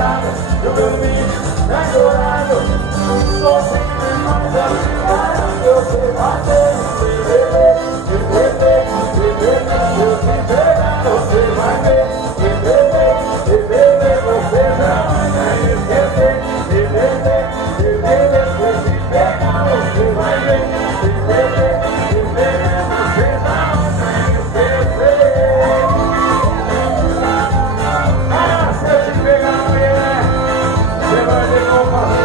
molhada, eu dormi, tá chorando. Tô sempre mais agitado, eu sei bater, sei beber, eu te pegar, você vai ver, beber, você não vai esquecer, beber, eu te pegar, você vai ver, beber, você não vai esquecer. Ah, se eu te pegar, mulher, você vai ver como